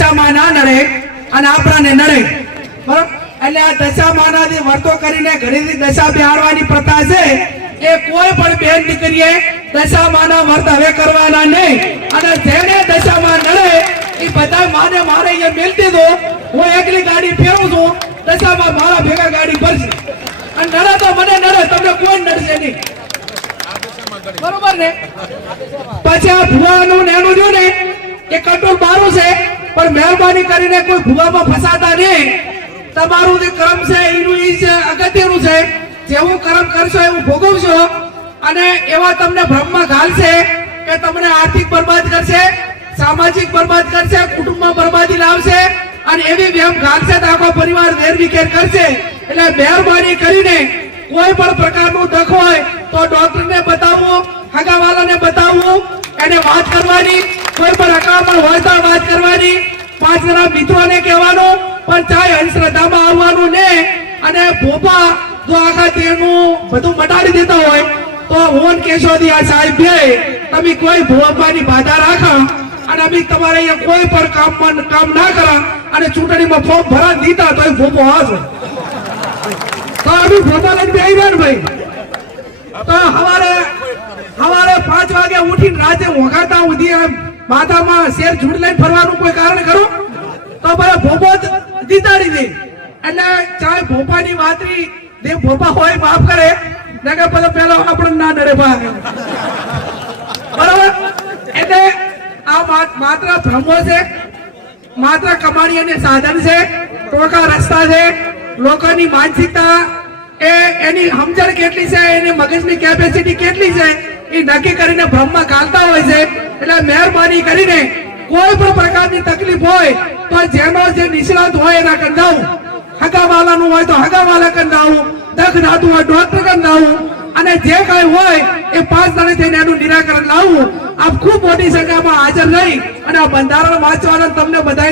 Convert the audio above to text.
દશામાં ના નડે અને આપણાને નડે, બરોબર? એટલે આ દશામાના વર્તો કરીને ઘરેથી દશા બેહાડવાની પ્રથા છે એ કોઈ પણ બેન દીકરીએ દશામાના વર્ત હવે કરવાના નહીં. અને જેને દશામાં નડે એ બધા માને મારે અહીંયા મેલતી દો, હું એકલી ગાડી ફેરવું છું, દશામાં મારા ભેગા ગાડી ભરશે. અને નડે તો મને નડે, તમને કોઈ નડશે નહીં, બરોબર ને? પછી આ ભુવાનું ને એનું જો ને એ કંટ્રોલ મારું છે, પણ મહેરબાની કરીને કોઈ ભુવામાં ફસાતા નહીં. તમારું જે કર્મ છે એનું ઈ છે અગત્યનું છે. જેવું કર્મ કરશો એવું ભોગવશો. અને એવા તમને ભ્રમમાં ઘાલશે કે તમને આર્થિક બરબાદ કરશે, સામાજિક બરબાદ કરશે, કુટુંબમાં બરબાદી લાવશે, અને એવી વેમ ઘાલશે તો આખો પરિવાર વેરવિખેર કરશે. એટલે મહેરબાની કરીને કોઈ પણ પ્રકારનું દખ હોય તો ડોક્ટરને બતાવવું, હગાવાલાને બતાવવું, એને વાત કરવાની. કોઈ પણ અકામણ હોય તો વાત કરવાની. 5 જણા મિત્રોને કહેવાનું, પણ ચાહે અંધશ્રદ્ધામાં આવવાનું ને. અને ભોપા જો આખા તેનું બધું મટાડી દેતા હોય તો હું કેશોદી આ સાહેબ બે તમે કોઈ ભોપાની બાધા રાખો અને અમે તમારે અહીંયા કોઈ પણ કામ ના કરા અને ચૂંટણીમાં ફોર્મ ભરા દીધા તો ભોપો હશે તો અમે ભોપા લઈને બેહી રહ્યા ને ભાઈ. તો હવારે 5 વાગે ઉઠીને રાતે વગાડતા સુધી માથામાં શેર ઝૂંડ લઈને ફરવાનું કોઈ કારણ ખરું? તો બધા ભોપો દીતાડી દે. એટલે ચાહે ભોપાની વાતરી જે ભોપા હોય માફ કરે, નકર પેલો આપણને ના ડરે ભાગ, બરોબર? એટલે આ માત્ર ભ્રમો છે, માત્ર કમાણી અને સાધન છે, ટોકા રસ્તા છે. લોકોની માનસિકતા એની સમજણ કેટલી છે, એની મગજની કેપેસિટી કેટલી છે એ નક્કી કરીને ભ્રમમાં ઘાલતા હોય છે. એટલે મહેરબાની કરીને કોઈ પણ પ્રકારની તકલીફ હોય તો જેનો જે નિષ્ણાત હોય એના કંદાવું, હગાવાલાનું હોય તો હગાવાલા કંદાવું, દખ નાતું હોય ડોક્ટર કંદાવું, અને જે કઈ હોય એ 5 જણે થઈને એનું નિરાકરણ લાવવું. આપ ખૂબ મોટી સંખ્યામાં હાજર રહી અને આ બંધારણ વાંચવાના તમને બધાને